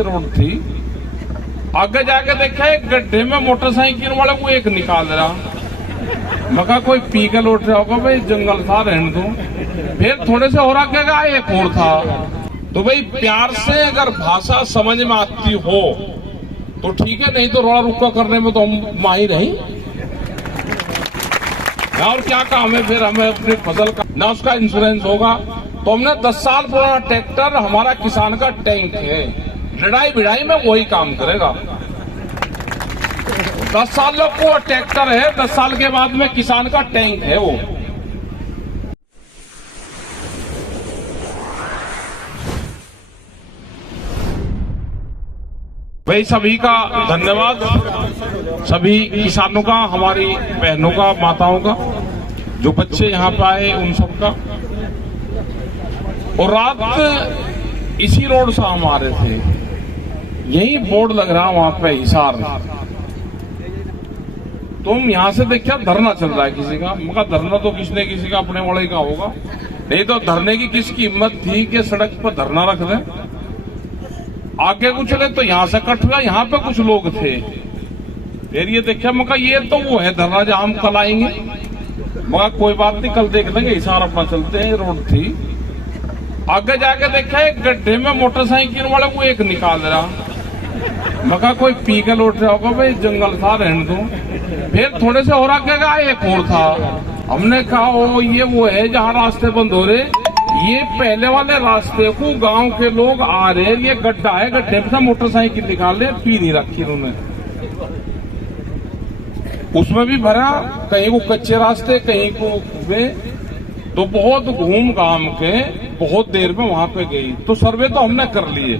ये रोड थी। आगे जाके देखा एक गड्ढे में मोटरसाइकिल वाले को एक निकाल रहा। मका कोई पी के लौट रहा होगा, भाई जंगल था रहने दो। फिर थोड़े से और आगे गया एक और था। तो भाई प्यार से अगर भाषा समझ में आती हो तो ठीक है, नहीं तो रोड़ा रुक्का करने में तो हम माहिर हैं। और क्या काम है फिर हमें अपनी फसल का, ना उसका इंश्योरेंस होगा। तो हमने 10 साल पुराना ट्रैक्टर, हमारा किसान का टैंक है, लड़ाई भिड़ाई में वही काम करेगा। 10 साल को ट्रैक्टर है, 10 साल के बाद में किसान का टैंक है वो। भाई सभी का धन्यवाद, सभी किसानों का, हमारी बहनों का, माताओं का, जो बच्चे यहाँ पे आए उन सब का। और रात इसी रोड से हम आ रहे थे, यही बोर्ड लग रहा वहां पे हिसार। तुम यहां से देखिए धरना चल रहा है किसी का। मगर धरना तो किसने किसी का अपने वाले का होगा, नहीं तो धरने की किसकी हिम्मत थी कि सड़क पर धरना रख दे। आगे कुछ चले तो यहां से कट गया, यहाँ पे कुछ लोग थे। फिर ये देखा, मगर ये तो वो है धरना जहां हम कल आएंगे। मगर कोई बात नहीं, कल देख लेंगे, हिसार अपना चलते हैं। रोड थी, आगे जाके देखा एक गड्ढे में मोटरसाइकिल वाले को एक निकाल रहा। मगर कोई पी के लौट रहा होगा, भाई जंगल था रहने दो। फिर थोड़े से और आगे गया एक और था। हमने कहा ओ ये वो है जहाँ रास्ते बंद हो रहे, ये पहले वाले रास्ते को गांव के लोग आ रहे, ये गड्ढा है, गड्ढे पे मोटरसाइकिल निकाल ले, पी नहीं रखी उन्होंने। उसमें भी भरा, कहीं को कच्चे रास्ते, कहीं को वे। तो बहुत घूम घाम के बहुत देर में वहां पे गई। तो सर्वे तो हमने कर लिए।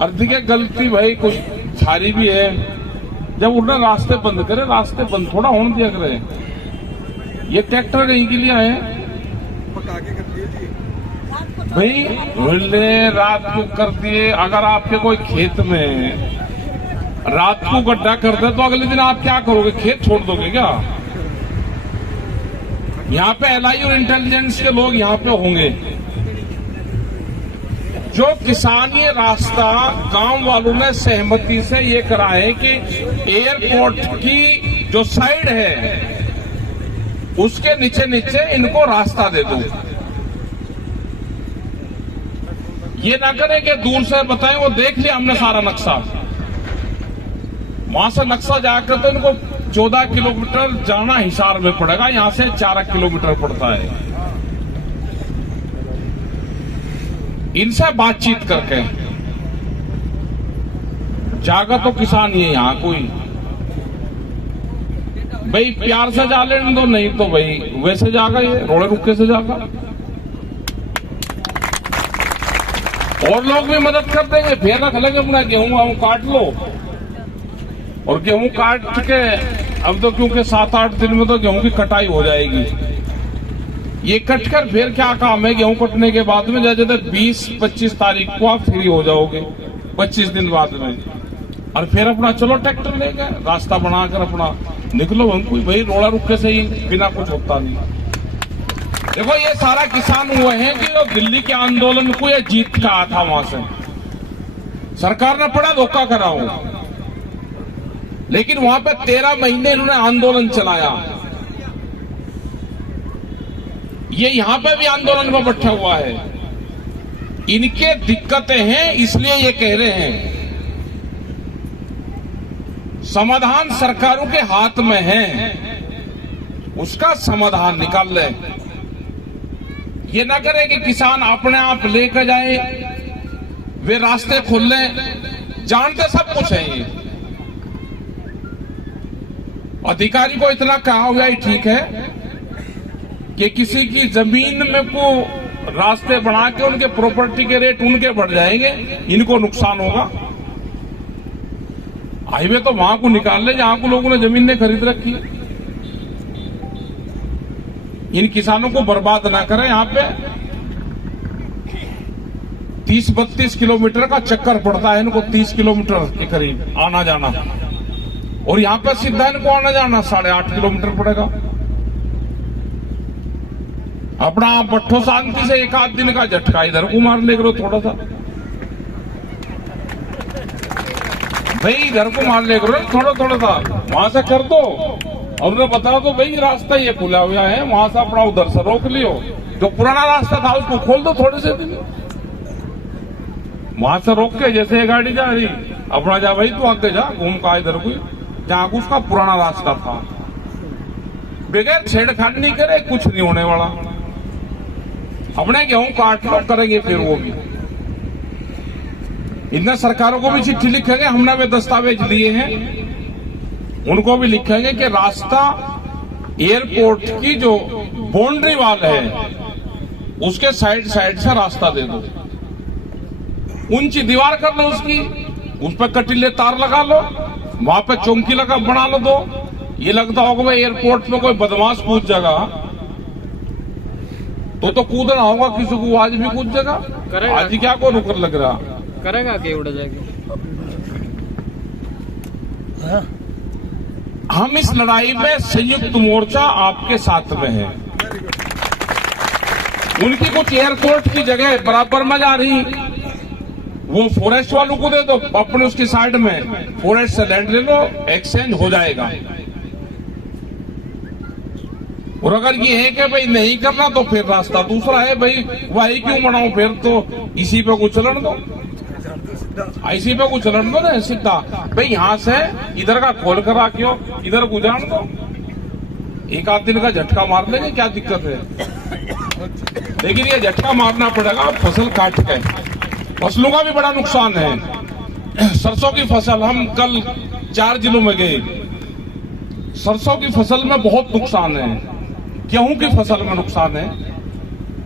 अर्धी के गलती भाई कुछ सारी भी है, जब उन्होंने रास्ते बंद करे, रास्ते बंद थोड़ा होने दिया करे। ये ट्रैक्टर कहीं के लिए आए भाई, बोले रात को कर दिए। अगर आपके कोई खेत में रात को गड्ढा कर दे तो अगले दिन आप क्या करोगे, खेत छोड़ दोगे क्या? यहाँ पे एलआई और इंटेलिजेंस के लोग यहाँ पे होंगे। जो किसान ये रास्ता गांव वालों ने सहमति से ये कराए कि एयरपोर्ट की जो साइड है उसके नीचे नीचे इनको रास्ता दे दो। ये ना करें कि दूर से बताएं, वो देख लिया हमने सारा नक्शा, वहां से नक्शा जाकर तो इनको 14 किलोमीटर जाना हिसार में पड़ेगा, यहां से 4 किलोमीटर पड़ता है। इनसे बातचीत करके जागा तो किसान ही है यहाँ कोई, भाई प्यार से जा लेने दो, नहीं तो भाई वैसे जागा, ये रोड़े रुक्के से जागा। और लोग भी मदद कर देंगे, फिर रख लेंगे अपना गेहूं काट लो। और गेहूं काट के अब तो क्योंकि 7-8 दिन में तो गेहूं की कटाई हो जाएगी। ये कटकर फिर क्या काम है, गेहूं कटने के बाद में जैसे 20-25 तारीख को आप फ्री हो जाओगे, 25 दिन बाद में। और फिर अपना चलो ट्रैक्टर लेके रास्ता बनाकर अपना निकलो। हमको भाई रोड़ा रुक्के से ही बिना कुछ होता नहीं। देखो ये सारा किसान हुए हैं कि जो दिल्ली के आंदोलन को ये जीत का आया था, वहां से सरकार ने बड़ा धोखा करा हो, लेकिन वहां पे 13 महीने इन्होंने आंदोलन चलाया। ये यहां पे भी आंदोलन में बैठा हुआ है। इनके दिक्कतें हैं, इसलिए ये कह रहे हैं। समाधान सरकारों के हाथ में है, उसका समाधान निकाल ले। ये ना करे कि किसान अपने आप लेकर जाए, वे रास्ते खोल लें, जानते सब कुछ है। ये अधिकारी को इतना कहा हुआ ही ठीक है कि किसी की जमीन में को रास्ते बना के उनके प्रॉपर्टी के रेट उनके बढ़ जाएंगे, इनको नुकसान होगा। हाईवे तो वहां को निकाल ले जहां को लोगों ने जमीन ने खरीद रखी। इन किसानों को बर्बाद ना करें। यहाँ पे 30-32 किलोमीटर का चक्कर पड़ता है इनको, 30 किलोमीटर के करीब आना जाना। और यहाँ पे सीधा इनको आना जाना 8.5 किलोमीटर पड़ेगा। अपना बैठो शांति से, एक आध दिन का झटका इधर को मार ले करो थोड़ा सा, भाई इधर को मार ले करो थोड़ा थोड़ा सा, वहां से कर दो। और उन्हें बता दो भाई रास्ता ये खुला हुआ है, वहां से अपना उधर से रोक लियो, जो पुराना रास्ता था उसको खोल दो थोड़े से दिन, वहां से रोक के जैसे ये गाड़ी जा रही अपना जा भाई तू आगे जा, घूम का इधर को जहां उसका पुराना रास्ता था, बगैर छेड़खानी नहीं करे कुछ नहीं होने वाला। अपने गेहूं काट लो करेंगे फिर वो भी। इतने सरकारों को भी चिट्ठी लिखेंगे, हमने वे दस्तावेज लिए हैं, उनको भी लिखेंगे कि रास्ता एयरपोर्ट की जो बाउंड्री वाल है उसके साइड साइड से रास्ता दे दो, ऊंची दीवार कर लो उसकी, उस पर कटीले तार लगा लो, वहां पे चौकी लगा बना लो दो। ये लगता होगा भाई एयरपोर्ट में कोई बदमाश कूद जाएगा तो कूदना होगा किसी को, आज भी कूद जाएगा, आज ही क्या को रुकर लग रहा करेगा कि उड़ जाएगा। हम इस लड़ाई में संयुक्त मोर्चा आपके साथ में है। उनकी कुछ एयरपोर्ट की जगह बराबर में जा रही, वो फॉरेस्ट वालों को दे दो, अपने उसकी साइड में फॉरेस्ट से लैंड ले लो, एक्सचेंज हो जाएगा। और अगर ये है कि भाई नहीं करना तो फिर रास्ता दूसरा है, भाई वही क्यों बनाओ, फिर तो इसी पे कुछ चलन दो, इसी पे कुछ चलन दो ना सीधा, भाई यहां से इधर का खोल कर रखियो, इधर गुजान दो, एक आध दिन का झटका मार लेंगे, क्या दिक्कत है। लेकिन ये झटका मारना पड़ेगा फसल काट के, फसलों का भी बड़ा नुकसान है। सरसों की फसल, हम कल 4 जिलों में गए, सरसों की फसल में बहुत नुकसान है, गेहूं की फसल में नुकसान है,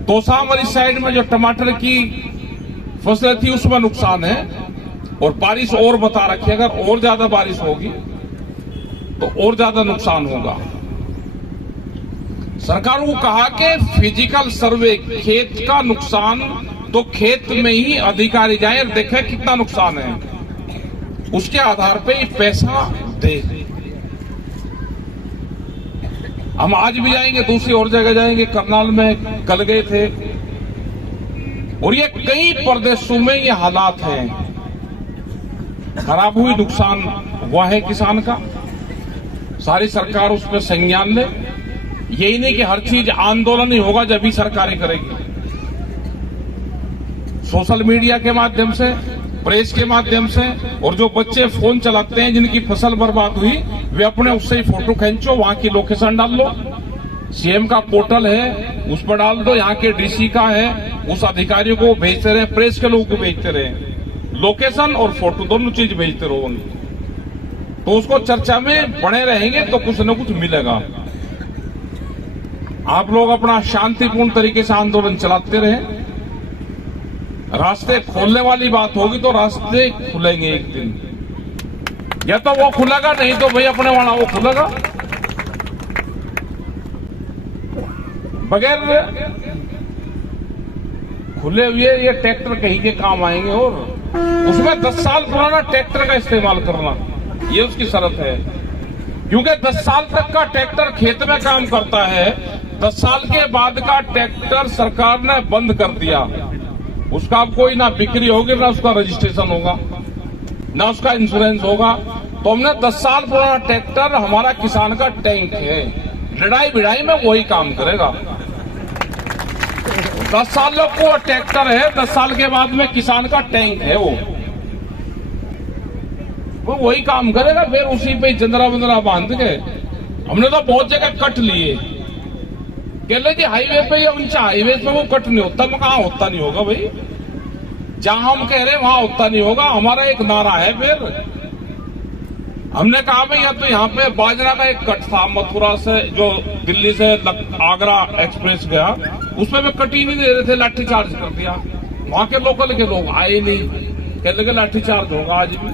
तोसा हमारी साइड में जो टमाटर की फसलें थी उसमें नुकसान है, और बारिश और बता रखी है, अगर और ज्यादा बारिश होगी तो और ज्यादा नुकसान होगा। सरकार को कहा कि फिजिकल सर्वे, खेत का नुकसान तो खेत में ही अधिकारी जाए और देखे कितना नुकसान है, उसके आधार पे ये पैसा दे। हम आज भी जाएंगे, दूसरी और जगह जाएंगे, करनाल में कल गए थे, और ये कई प्रदेशों में ये हालात हैं, खराब हुई, नुकसान हुआ है किसान का। सारी सरकार उस पर संज्ञान ले, यही नहीं कि हर चीज आंदोलन ही होगा जब भी सरकारें करेगी। सोशल मीडिया के माध्यम से, प्रेस के माध्यम से, और जो बच्चे फोन चलाते हैं जिनकी फसल बर्बाद हुई, वे अपने उससे ही फोटो खींचो, वहां की लोकेशन डाल लो, सीएम का पोर्टल है उस पर डाल दो, यहाँ के डीसी का है, उस अधिकारियों को भेजते रहे, प्रेस के लोगों को भेजते रहे, लोकेशन और फोटो दोनों चीज भेजते रहो, तो उसको चर्चा में बने रहेंगे तो कुछ न कुछ मिलेगा। आप लोग अपना शांतिपूर्ण तरीके से आंदोलन चलाते रहे, रास्ते खोलने वाली बात होगी तो रास्ते खुलेंगे एक दिन, या तो वो खुलेगा, नहीं तो भाई अपने वाला वो खुलेगा। बगैर खुले हुए ये ट्रैक्टर कहीं के काम आएंगे, और उसमें 10 साल पुराना ट्रैक्टर का इस्तेमाल करना, ये उसकी शर्त है, क्योंकि 10 साल तक का ट्रैक्टर खेत में काम करता है, 10 साल के बाद का ट्रैक्टर सरकार ने बंद कर दिया, उसका अब कोई ना बिक्री होगी, ना उसका रजिस्ट्रेशन होगा, ना उसका इंश्योरेंस होगा। तो हमने 10 साल पुराना ट्रैक्टर, हमारा किसान का टैंक है, लड़ाई भिड़ाई में वही काम करेगा। 10 सालों को ट्रैक्टर है, 10 साल के बाद में किसान का टैंक है, वो वही काम करेगा, फिर उसी पे जंदरा बंदरा बांध के। हमने तो बहुत जगह कट लिए, कह ले जी हाईवे पे या ऊंचा हाईवे पे वो कट नहीं होता, मैं कहा होता नहीं होगा भाई, जहां हम कह रहे हैं वहां होता नहीं होगा। हमारा एक नारा है, फिर हमने कहा भाई या तो यहाँ पे बाजरा का एक कट था, मथुरा से जो दिल्ली से आगरा एक्सप्रेस गया, उसमें भी कट ही नहीं दे रहे थे, लाठीचार्ज कर दिया, वहां के लोकल के लोग आए नहीं, कहने लगे लाठीचार्ज होगा। आज भी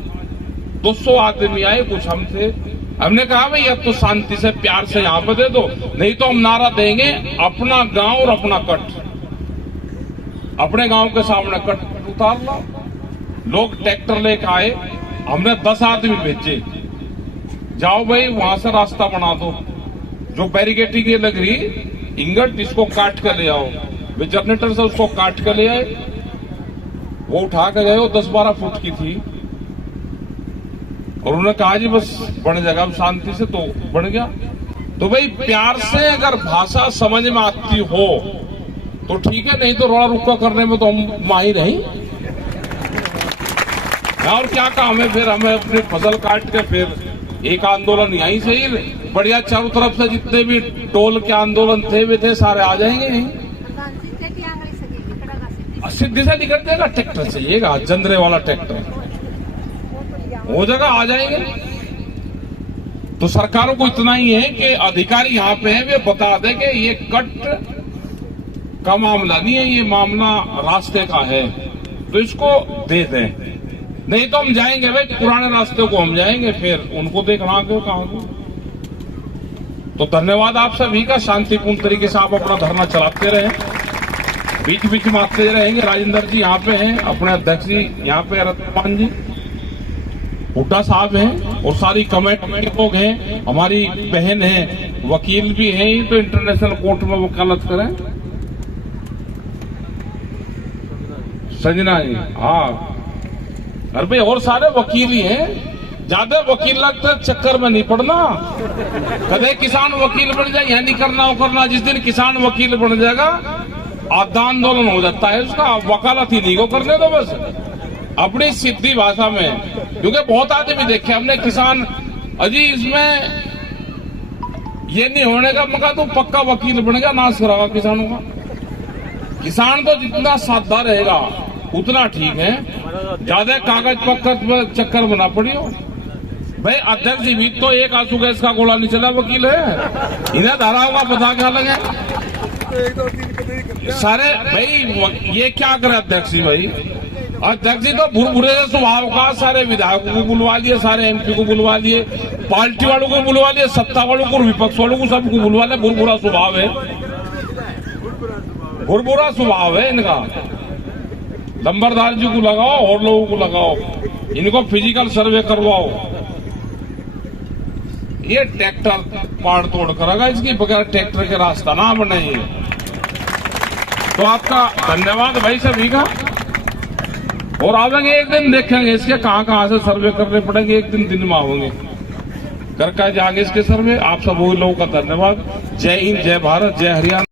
200 आदमी आए, कुछ हम थे, हमने कहा भाई अब तो शांति से प्यार से यहाँ पे दे दो, नहीं तो हम नारा देंगे अपना गांव और अपना कट, अपने गांव के सामने कट उतार लो। लोग ट्रैक्टर लेकर आए, हमने 10 आदमी भेजे, जाओ भाई वहां से रास्ता बना दो, जो बैरिकेटिंग ये लग रही इंगट इसको काट कर ले आओ। वे जनरेटर से उसको काट कर ले आए, वो उठा कर गए, वो 10-12 फुट की थी और उन्होंने कहा जी बस बन जाएगा अब शांति से, तो बन गया। तो भाई प्यार से अगर भाषा समझ में आती हो तो ठीक है, नहीं तो रोड़ा रुक्का करने में तो हम माहिर हैं। और क्या काम है फिर हमें अपनी फसल काट के फिर एक आंदोलन यहीं से ही बढ़िया, चारों तरफ से जितने भी टोल के आंदोलन थे वे थे सारे आ जाएंगे यहीं। सिद्धि से निकल जाएगा, ट्रैक्टर चाहिएगा, जंदरे वाला ट्रैक्टर, वो जगह आ जाएंगे। तो सरकारों को इतना ही है कि अधिकारी यहाँ पे हैं, वे बता दें कि ये कट का मामला नहीं है, ये मामला रास्ते का है, तो इसको दे दें। नहीं तो हम जाएंगे भाई पुराने रास्ते को, हम जाएंगे फिर उनको देखना आगे कहाँ को। तो धन्यवाद आप सभी का, शांतिपूर्ण तरीके से आप अपना धरना चलाते रहे, बीच बीच में आते रहेंगे। राजेंद्र जी यहाँ पे हैं, अपने अध्यक्ष जी यहाँ पे रतन जी, हुड्डा साहब हैं और सारी कमेटी लोग हैं, हमारी बहन है, वकील भी हैं, तो इंटरनेशनल कोर्ट में वकालत करें। संजना जी, हाँ, अरे भाई और सारे वकील ही हैं, ज्यादा वकील लगते चक्कर में नहीं पड़ना। कदे किसान वकील बन जाए, यह नहीं करना वो करना, जिस दिन किसान वकील बन जाएगा आधा आंदोलन हो जाता है उसका, वकालत ही नहीं को करने दो बस अपनी सीधी भाषा में। क्योंकि बहुत आदमी देखे हमने किसान, अजी इसमें ये नहीं होने का मगर तू पक्का वकील बन गया, नाश करागा किसानों का। किसान तो जितना साधा रहेगा उतना ठीक है, ज्यादा कागज पक्का चक्कर बना पड़ी हो। भाई अध्यक्ष जी भी तो एक आंसू गैस का गोला नहीं चला वकील है, इन्हें धारा होगा पता क्या लगे सारे। भाई ये क्या करे अध्यक्ष जी, भाई अध्यक्ष जी तो भुरभुरे स्वभाव का, सारे विधायकों को बुलवा लिए, सारे एमपी को बुलवा लिए, पार्टी वालों को बुलवा लिए, सत्ता वालों को, विपक्ष वालों को, सबको बुलवा लिया। भुरभुरा स्वभाव है, भुरभुरा स्वभाव है इनका। लंबरदार जी को लगाओ और लोगों को लगाओ, इनको फिजिकल सर्वे करवाओ। ये ट्रैक्टर पाड़ तोड़ करेगा, इसकी बगैर ट्रैक्टर के रास्ता ना बने। तो आपका धन्यवाद भाई सभी का, और आवेंगे एक दिन देखेंगे इसके कहां से सर्वे करने पड़ेंगे, एक दिन में आओगे करके जाएंगे इसके सर्वे। आप सब लोगों का धन्यवाद। जय हिंद, जय भारत, जय हरियाणा।